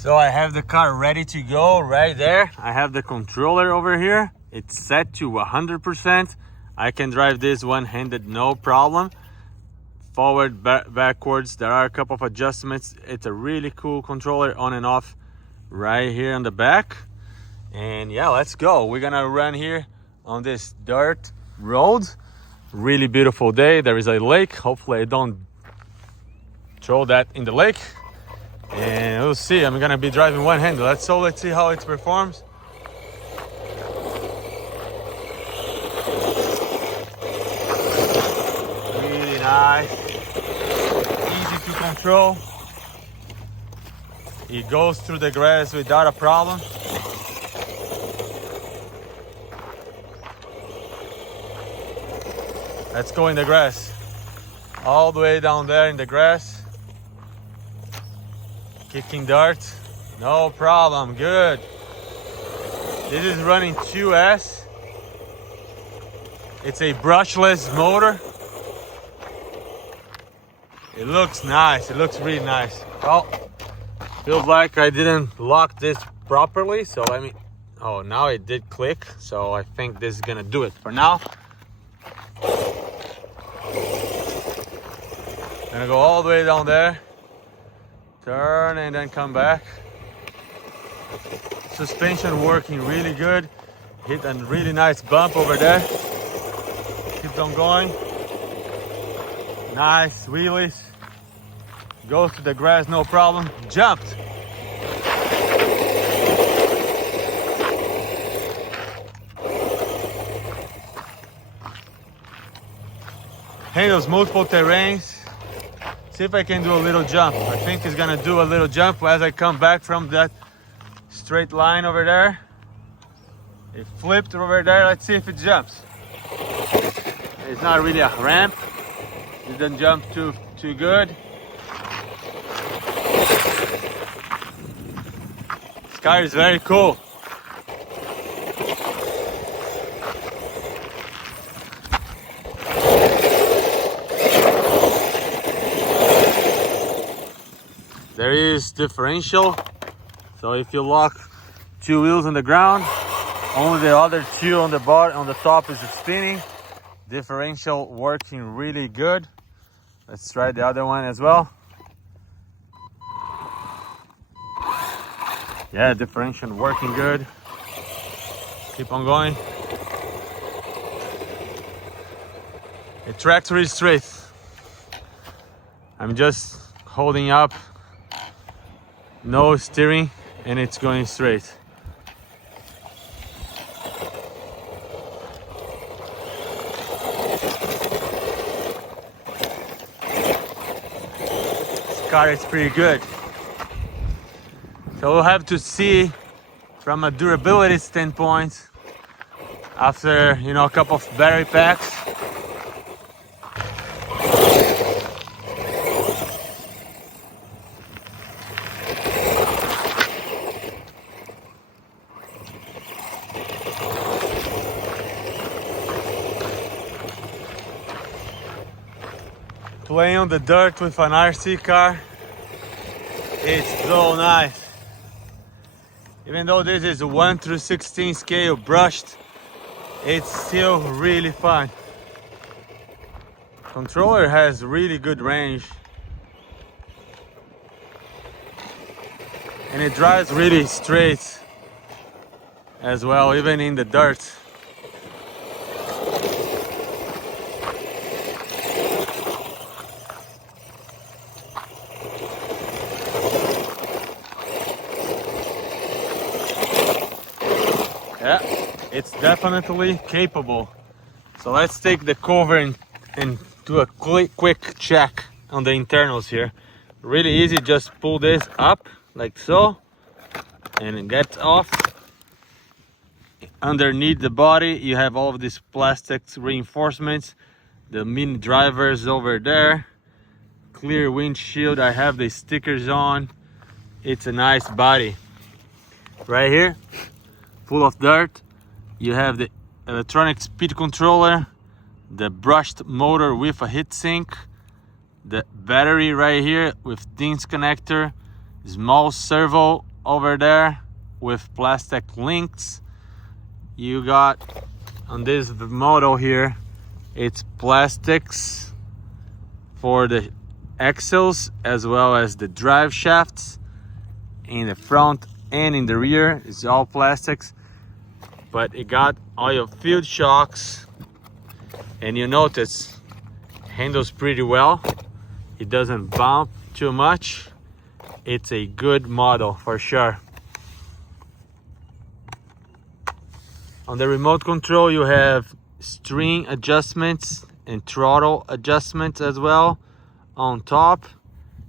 So I have the car ready to go right there. I have the controller over here. It's set to 100%. I can drive this one-handed, no problem. Forward, backwards, there are a couple of adjustments. It's a really cool controller, on and off right here on the back. And yeah, let's go. We're gonna run here on this dirt road. Really beautiful day. There is a lake. Hopefully I don't throw that in the lake. And we'll see. I'm gonna be driving one-handed. Let's see how it performs. Really nice, easy to control. It goes through the grass without a problem. Let's go in the grass. All the way down there in the grass. Kicking dirt, no problem, good. This is running 2S. It's a brushless motor. It looks nice, it looks really nice. Oh, feels like I didn't lock this properly, so let me, oh, now it did click, so I think this is gonna do it for now. Gonna go all the way down there. Turn and then come back. Suspension working really good. Hit a really nice bump over there. Keep on going. Nice wheelies. Goes to the grass, no problem. Jumped. Handles multiple terrains. See if I can do a little jump. I think it's gonna do a little jump as I come back from that straight line over there. It flipped over there. Let's see if it jumps. It's not really a ramp. It doesn't jump too good. This car is very cool. There is differential, so if you lock two wheels on the ground, only the other two on the bar on the top is spinning. Differential working really good. Let's try the other one as well. Yeah, differential working good. Keep on going. It tracks really straight. I'm just holding up. No steering, and it's going straight. This car is pretty good. So we'll have to see from a durability standpoint after, you know, a couple of battery packs. Playing on the dirt with an RC car, it's so nice. Even though this is a 1/16 scale brushed, it's still really fun. Controller has really good range. And it drives really straight as well, even in the dirt. Yeah, it's definitely capable. So let's take the cover and do a quick check on the internals here. Really easy, just pull this up like so and it gets off. Underneath the body you have all of these plastics reinforcements, the mini drivers over there, clear windshield. I have the stickers on. It's a nice body. Right here, full of dirt, you have the electronic speed controller, the brushed motor with a heatsink, the battery right here with DINS connector, small servo over there with plastic links. You got on this model here, it's plastics for the axles as well as the drive shafts. In the front and in the rear, it's all plastics, but it got oil filled shocks, and you notice handles pretty well. It doesn't bump too much. It's a good model for sure. On the remote control, you have string adjustments and throttle adjustments as well. On top,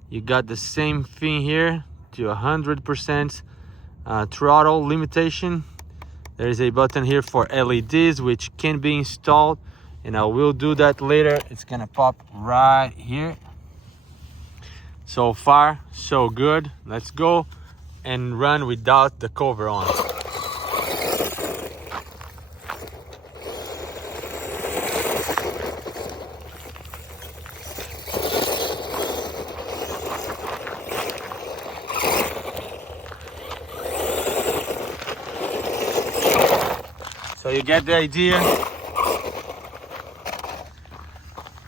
you got the same thing here to 100% throttle limitation. There is a button here for LEDs which can be installed, and I will do that later. It's gonna pop right here. So far so good. Let's go and run without the cover on. So you get the idea.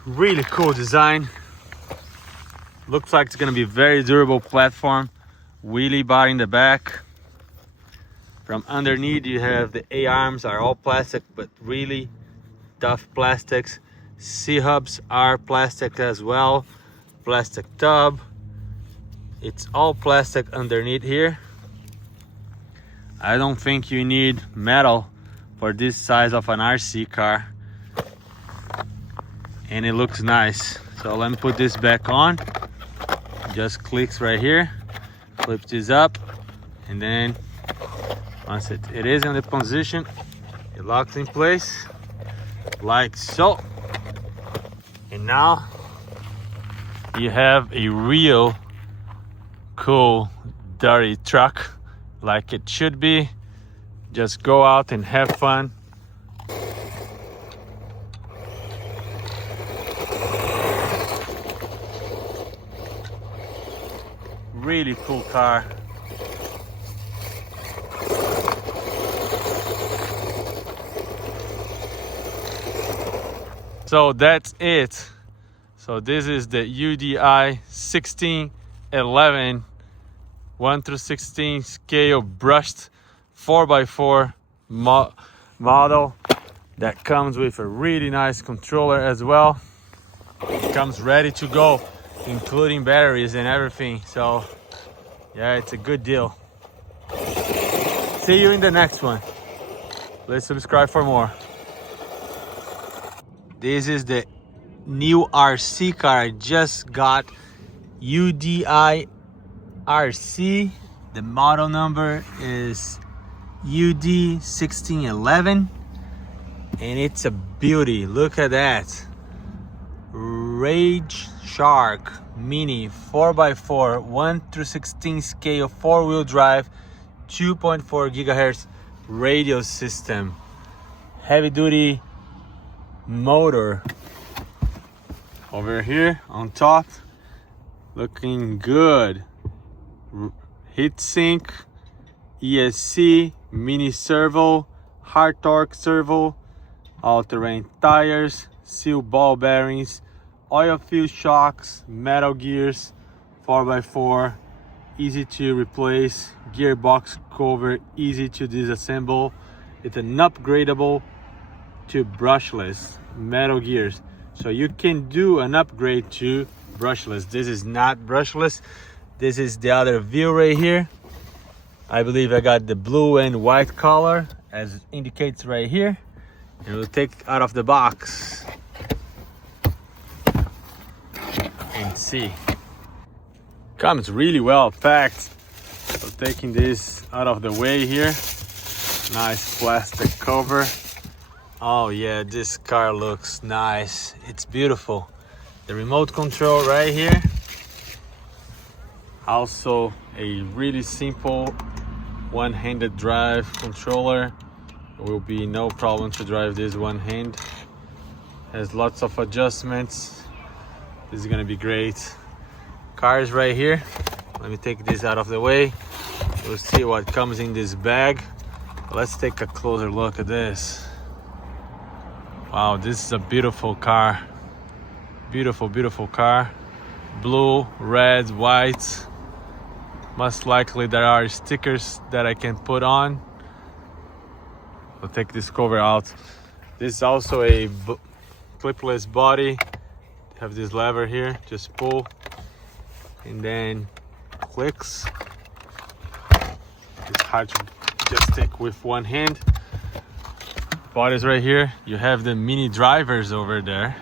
Really cool design. Looks like it's gonna be very durable platform. Wheelie bar in the back. From underneath you have the A-arms are all plastic, but really tough plastics. C-hubs are plastic as well. Plastic tub. It's all plastic underneath here. I don't think you need metal for this size of an RC car, and it looks nice. So let me put this back on. Just clicks right here, flip this up, and then once it is in the position, it locks in place like so. And now you have a real cool dirty truck like it should be. Just go out and have fun. Really cool car. So that's it. So this is the UDI 1611 1 through 16 scale brushed 4x4 model that comes with a really nice controller as well. It comes ready to go, including batteries and everything. So yeah, it's a good deal. See you in the next one. Please subscribe for more. This is the new RC car I just got, UDIRC. The model number is UD1611, and it's a beauty. Look at that. Rage Shark Mini 4x4 1 through 16 scale 4-wheel drive 2.4 gigahertz radio system, heavy duty motor over here on top, looking good. Heatsink, ESC, mini servo, hard torque servo, all-terrain tires, seal ball bearings, oil filled shocks, metal gears, 4x4, easy to replace, gearbox cover, easy to disassemble. It's an upgradable to brushless metal gears, so you can do an upgrade to brushless. This is not brushless. This is the other view right here. I believe I got the blue and white color as it indicates right here, and we'll take it out of the box and see. Comes really well packed. So taking this out of the way here, nice plastic cover. Oh yeah, this car looks nice. It's beautiful. The remote control right here. Also a really simple one-handed drive controller. It will be no problem to drive this one hand. Has lots of adjustments. This is gonna be great. Cars right here. Let me take this out of the way. We'll see what comes in this bag. Let's take a closer look at this. Wow, this is a beautiful car. Beautiful, beautiful car. Blue, red, white. Most likely there are stickers that I can put on. I'll take this cover out. This is also a clipless body. Have this lever here, just pull and then clicks. It's hard to just take with one hand. Body's right here. You have the mini drivers over there,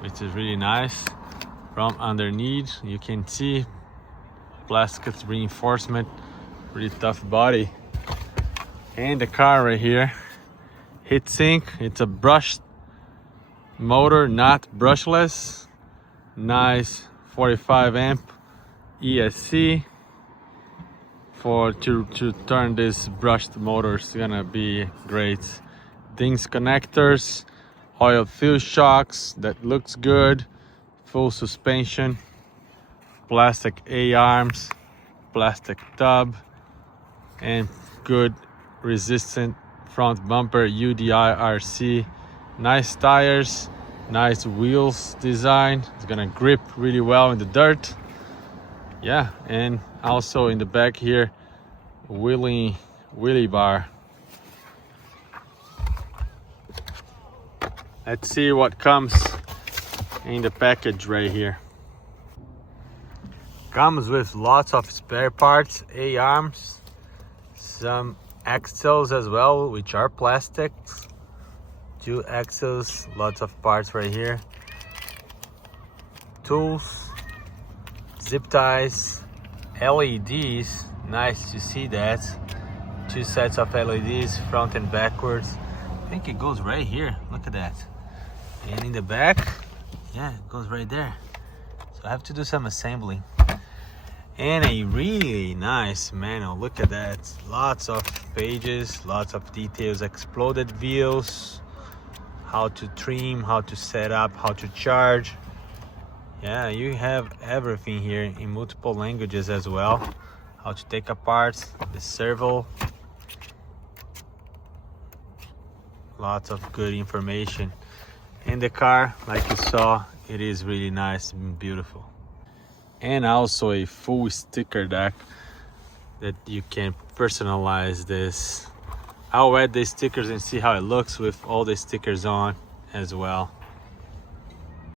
which is really nice. From underneath you can see plastic reinforcement, really tough body. And the car right here, heatsink. It's a brushed motor, not brushless. Nice 45 amp ESC. To turn this brushed motor is gonna be great. Dings connectors, oil fill shocks, that looks good. Full suspension, plastic A-arms, plastic tub, and good resistant front bumper, UDIRC. Nice tires, nice wheels design. It's gonna grip really well in the dirt. Yeah, and also in the back here, wheelie bar. Let's see what comes in the package right here. Comes with lots of spare parts, A-arms, some axles as well, which are plastics. 2 axles, lots of parts right here. Tools, zip ties, LEDs, nice to see that. 2 sets of LEDs, front and backwards. I think it goes right here, look at that. And in the back, yeah, it goes right there. So I have to do some assembling. And a really nice manual, look at that. Lots of pages, lots of details, exploded wheels, how to trim, how to set up, how to charge. Yeah, you have everything here in multiple languages as well. How to take apart the servo. Lots of good information. And the car, like you saw, it is really nice and beautiful. And also a full sticker deck that you can personalize this. I'll add the stickers and see how it looks with all the stickers on as well.